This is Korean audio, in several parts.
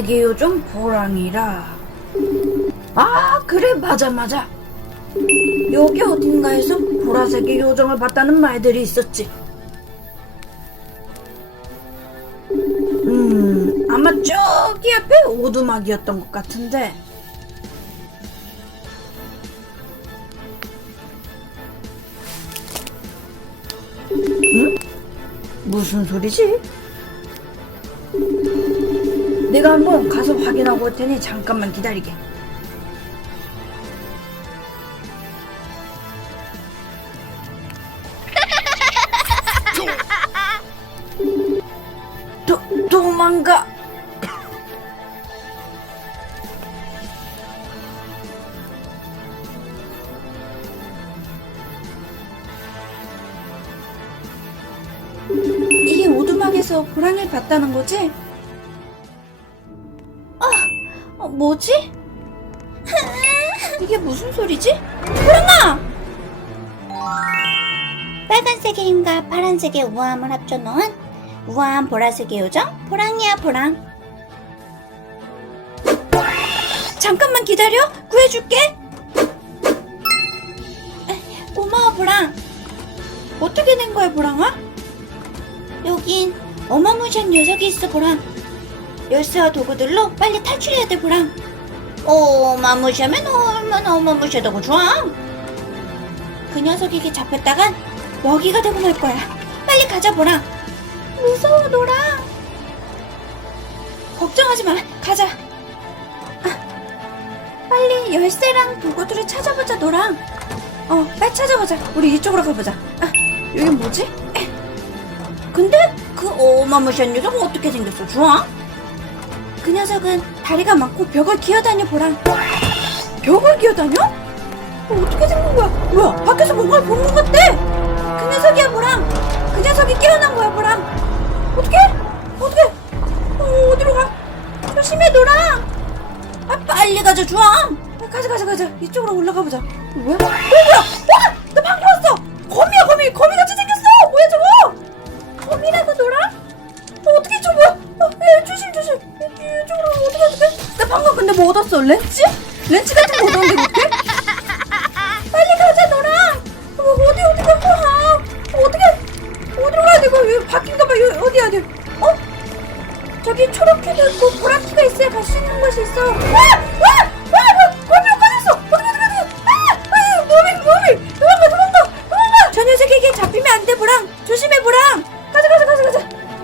보라색의 요정 보랑이라. 아, 그래, 맞아, 맞아. 여기 어딘가에서 보라색의 요정을 봤다는 말들이 있었지. 음, 아마 저기 앞에 오두막이었던 것 같은데. 응? 무슨 소리지? 내가 한번 가서 확인하고 올 테니 잠깐만 기다리게. 도, 도망가. 이게 오두막에서 고랑이를 봤다는 거지? 뭐지? 이게 무슨 소리지? 고랑아! 빨간색의 힘과 파란색의 우아함을 합쳐놓은 우아한 보라색의 요정 보랑이야 보랑 잠깐만 기다려. 구해줄게. 에, 고마워 보랑 어떻게 된 거야, 보랑아? 여긴 어마무시한 녀석이 있어 보랑 열쇠와 도구들로 빨리 탈출해야 돼 보랑 어마무시하면 얼마나 어마무시하다고 좋아 그 녀석에게 잡혔다간 먹이가 되고 말 거야 빨리 가자 보랑 무서워 노랑 걱정하지 마 가자 아, 빨리 열쇠랑 도구들을 찾아보자 노랑 어, 빨리 찾아보자. 우리 이쪽으로 가보자. 아, 여긴 뭐지? 에. 근데 그 어마무시한 녀석은 어떻게 생겼어, 주아? 그 녀석은 다리가 많고 벽을 기어다녀 보랑 벽을 기어다녀? 어, 어떻게 생긴 거야? 뭐야, 밖에서 뭔가를 보는 것 같대! 그 녀석이야 보랑 그 녀석이 깨어난 거야 보랑 어떻게? 어떻게? 어, 어디로 가? 조심해 노랑 아, 빨리 가자, 주아! 아, 가자, 가자, 가자. 이쪽으로 올라가 보자. 뭐야? 어, 뭐야? 얻었어? 렌치? 렌치 같은 거 얻었는데 어떻게? 빨리 가자 노랑 어, 어디 어디 가? 아, 어떻게 어디로 가야 돼? 이거 여기 바뀐가 봐. 여기 어디야 돼? 어? 저기 초록키도 있고 보라키가 있어야 갈 수 있는 곳이 있어. 와! 와! 와! 와! 아!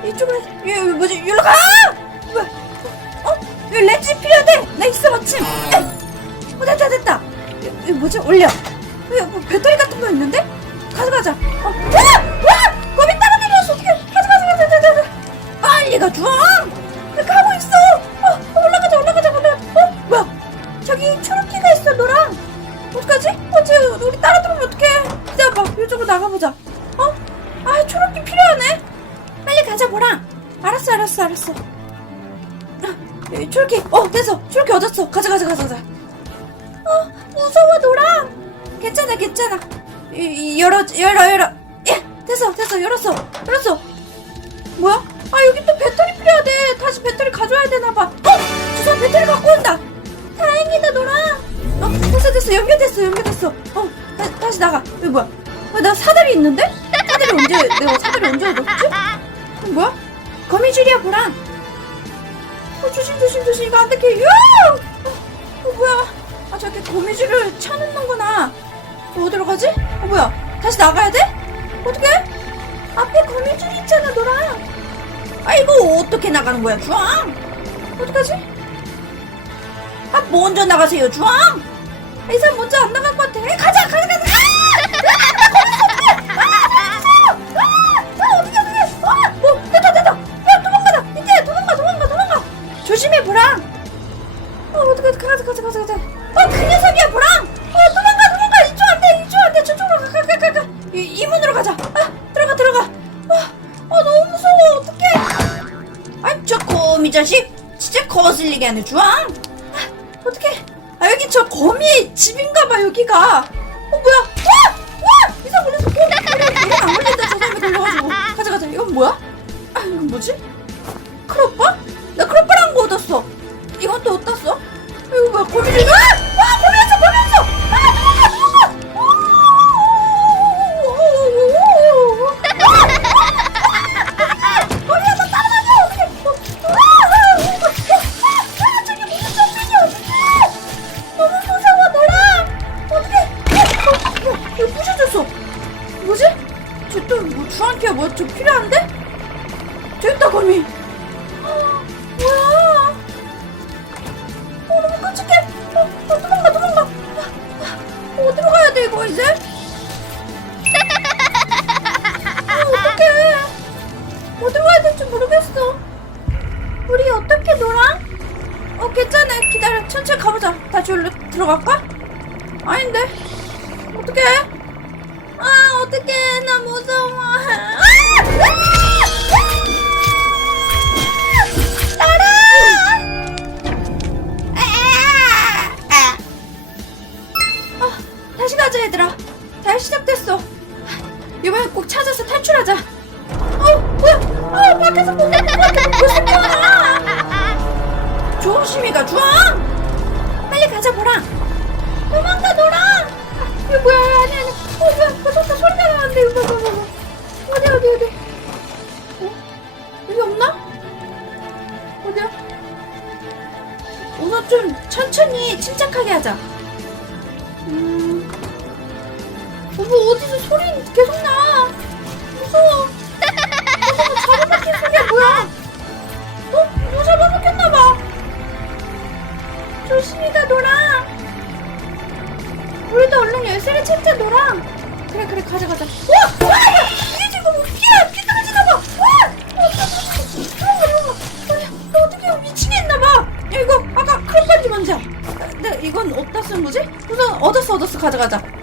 이쪽으로 여기 여기 뭐지? 여기로 가! 뭐야? 어? 여기 렌즈 필요하대. 나 있어 마침. 어 됐다 됐다. 여기 뭐지? 올려. 여기 뭐 배터리 같은 거 있는데? 가자 가자. 어. 와! 와! 거미 따라 내려왔어. 어떻게? 가자 가자 가자 가자 가자. 빨리 가 주황. 가고 있어. 어, 어, 올라가자 올라가자 올라가. 어 뭐야? 저기 초록키가 있어 노랑. 어떡하지? 어째 우리 따라 들어오면 어떡해? 기다려봐. 이쪽으로 나가보자. 어? 아 초록키 필요하네. 빨리 가자 보랑. 알았어 알았어 알았어. 아, 여기 초록키. 어 됐어. 초록키 얻었어. 가자 가자 가자 가자. 어 무서워 노랑. 괜찮아 괜찮아. 이, 이, 열어 열어 열어. 예 됐어 됐어 열었어 열었어. 뭐야? 아 여기 또 배터리 필요하대. 다시 배터리 가져와야 되나 봐. 어 주선 배터리 갖고 온다. 다행이다 노랑. 어 됐어 됐어 연결됐어 연결됐어. 어 다, 다시 나가. 이거 뭐야? 어, 나 사다리 있는데? 사다리 언제 내가 사다리 언제 얻었지? 어, 뭐야? 거미줄이야 보랑. 어 조심 조심 조심 이거 안 돼. 야! 어, 어 뭐야? 아 저렇게 거미줄을 쳐놓는구나. 어, 어디로 가지? 어 뭐야? 다시 나가야 돼? 어떻게? 앞에 거미줄 있잖아 노랑. 아이고 어떻게 나가는 거야 주황? 어떡하지? 아 먼저 나가세요 주황. 아, 이 사람 먼저 안 나갈 것 같아. 가자 가자 가자. 조심해 보랑. 어 어떡해 가자 가자 가자 가자. 어그 녀석이야 보랑. 어 도망가 도망가 이쪽 안돼 이쪽 안돼 저쪽으로 가가가 가. 이, 이 문으로 가자. 아 들어가 들어가. 어, 어 너무 무서워 어떡해. 아저 거미 자식 진짜 거슬리게 하네 주황. 아 어떡해. 아 여기 저 거미의 집인가봐 여기가. 어 뭐야? 와! 와! 이상 걸렸어. 어, 그래, 안 걸린다. 저 사람이 걸려가지고. 가자 가자. 이건 뭐야? 아 이건 뭐지? 크로빠? 또 어땠어? 이거 뭐야 고민이네 아! 주한캐 뭐야 필요한데? 됐다 거미! 어 끔찍해. 어, 어 도망가 도망가. 아, 아, 어디로 가야 돼 이거 이제? 아 어떡해. 어디로 가야 될지 모르겠어. 우리 어떻게 놀아? 어 괜찮아 기다려 천천히 가보자 다시 올려 들어갈까? 아닌데 어떡해 아 어떡해 나 무서워 얘들아. 다시 시작됐어. 이번엔 꼭 찾아서 탈출하자. 어 뭐야? 아 밖에서 뭔가 무슨 거야 조심히가 주황 빨리 가자 보라. 도망가 아, 이거 뭐야? 아니 아니. 어 뭐야? 무섭다 소리가 나는데 이거 봐, 봐, 봐, 봐. 어디 어디 어디? 어? 여기 없나? 어디야? 우선 좀 천천히 침착하게 하자. 음... 어, 뭐 어디서 소리 계속 나 무서워 무서워 잡아먹힌 소리야 뭐야 어? 누구 잡아먹혔나봐 조심히 가 노랑 우리도 얼른 열쇠를 찾자 노랑 그래 그래 가자 가자 와! 와! 야! 이게 지금 피야 피 떨어지나봐 와! 어, 있나봐 야 이거 아까 크롭 반지 먼저 네 이건 어디다 쓴 거지? 우선 얻었어 얻었어 가자 가자 아?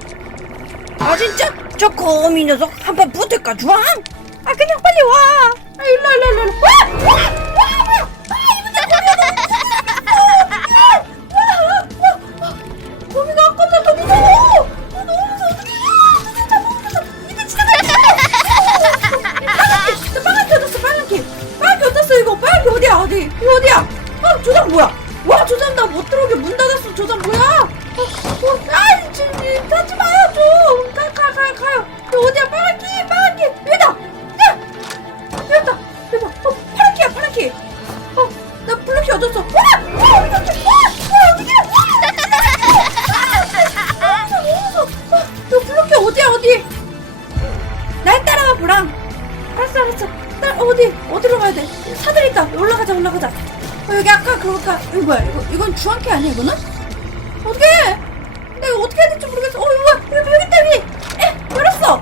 저 거미 녀석 한 판 붙을까 주황? 아 그냥 빨리 와. 아 일로 일로 일로. 와! 와! 와! 와! 아 이분들 거미 거미가 파란키. 어, 나 블루키 얻었어. 와, 와? 와, 와, 어디 가? 너무 무서워, 너무. 어, 너 블루키 어디야, 어디? 날 따라와, 보랑. 알았어, 알았어. 딸, 어디, 어디로 가야 돼? 사들 있다. 올라가자, 올라가자. 어, 여기 아까 그거가, 이거 뭐야? 이거, 이건 주황키 아니야, 이거는? 나 이거 어떻게 해야 될지 모르겠어. 어, 이거 뭐야? 여기, 여기 있다, 여기. 에, 열었어.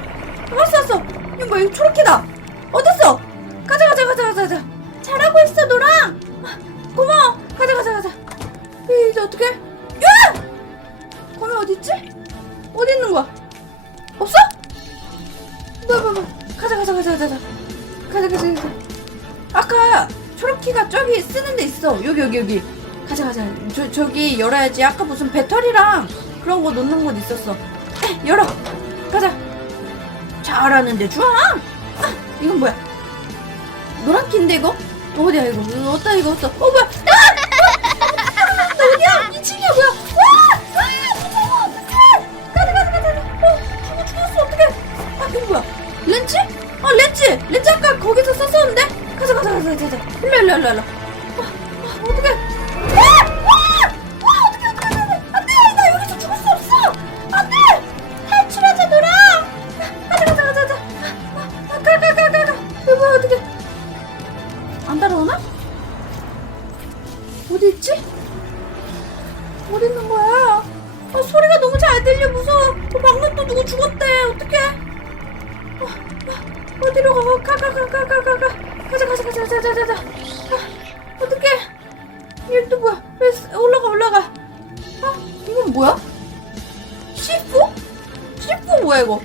알았어, 알았어. 이거 뭐야? 이거 초록키다. 어딨어? 있어. 여기, 여기, 여기. 가자 가자. 저, 저기 열어야지. 아까 무슨 배터리랑 그런 거 놓는 곳 있었어. 에, 열어. 가자. 잘하는데 주황? 아 이건 뭐야? 노란 키인데 이거? 어디야 이거? 이거 어디다 이거? 어디다? 어 뭐야? 아! 어, 어디야 2층이야 뭐야? 와! 아 무서워. 어떡해 가자 가자 가자. 어 죽어 죽었어. 어떡해. 아 이거 뭐야? 렌즈? 아 렌즈 렌즈 아까 거기서 썼었는데? 가자 가자 가자 가자 일로 일로 일로 일로. 아, 아 어떡해 와! 와! 와! 어떡해 어떡해 어떡해 안돼 나 여기서 죽을 수 없어 안돼 탈출하자 노라 가자 가자 가자 가자 가가가가가 이거 뭐야 어떡해 안 따라오나? 어디 있지? 어디 있는 거야? 아 소리가 너무 잘 들려 무서워 어, 막내 또 누구 죽었대 어떡해 어, 어, 어디로 가? 가, 가, 가, 가, 가, 가, 가. 가자, 가자, 가자, 가자, 가자, 가자. 아, 어떡해. 얘또 뭐야? 왜 쓰- 올라가, 올라가. 아, 이건 뭐야? C4? C4 뭐야, 이거?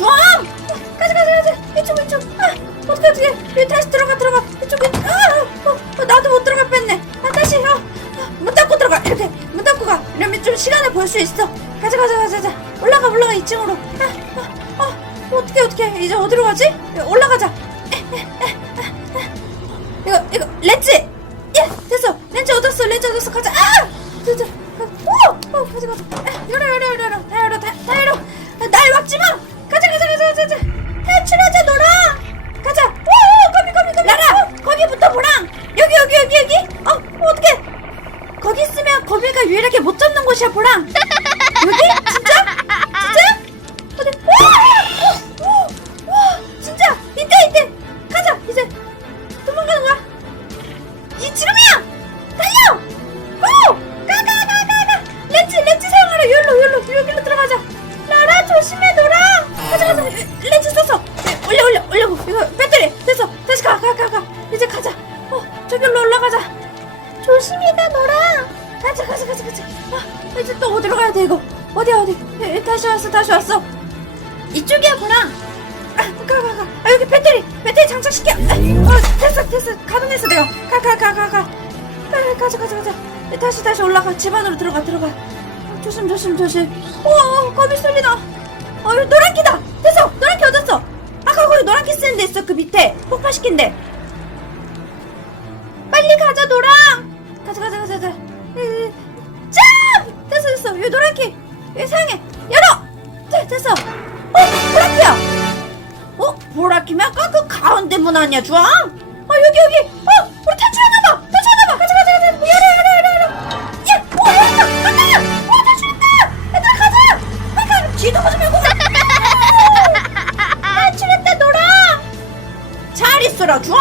주황! 가자 가자 가자. 이쪽 이쪽. 아 어떡하지? 이 다시 들어가 들어가. 이쪽에. 아 어, 어, 나도 못 들어가 뺐네. 아 다시 어, 어, 문 닫고 들어가. 이렇게 문 닫고 가. 이러면 좀 시간을 벌 수 있어. 가자 가자 가자 가자. 올라가 올라가 2층으로. 아, 아, 어, 어떻게 어떻게 이제 어디로 가지? 예, 올라가자. 에, 에, 에, 에, 에. 이거 이거 렌즈. 예 됐어. 렌즈 얻었어 렌즈 얻었어. 가자. 아! 됐어 어, 가자 가자. 이제 또 어디로 가야 돼 이거? 어디야 어디? 에, 에, 다시 왔어 다시 왔어. 이쪽이야 보랑 아가가가. 아, 여기 배터리 배터리 장착시켜. 아, 어, 됐어 됐어. 가능했어 내가. 가 가 가 가가. 아, 가자 가자 가자. 에, 다시 다시 올라가. 집 안으로 들어가 들어가. 어, 조심 조심 조심. 어, 어 거미 소리 나 어, 여기 노란키다. 됐어. 노란키 얻었어. 아까 거기 노란키 쓰는 데 있어 그 밑에. 폭파시킨대 빨리 가자 노랑. 가자 가자 가자 가자. 으, 짱 됐어 여기 노란 키. 여기 사용해. 열어. 네, 됐어. 어 보라 키야. 어 보라 키면 아까 그 가운데 문 아니야 주황? 어 여기 여기. 어 우리 탈출했나봐. 탈출했나봐. 가자 가자 가자. 열어 열어 열어 열어 야오 열었다 간다. 오 탈출했다 얘들아 가자. 빨리 가. 뒤도 보지 말고. 탈출했다 노랑. 잘 있어라 주황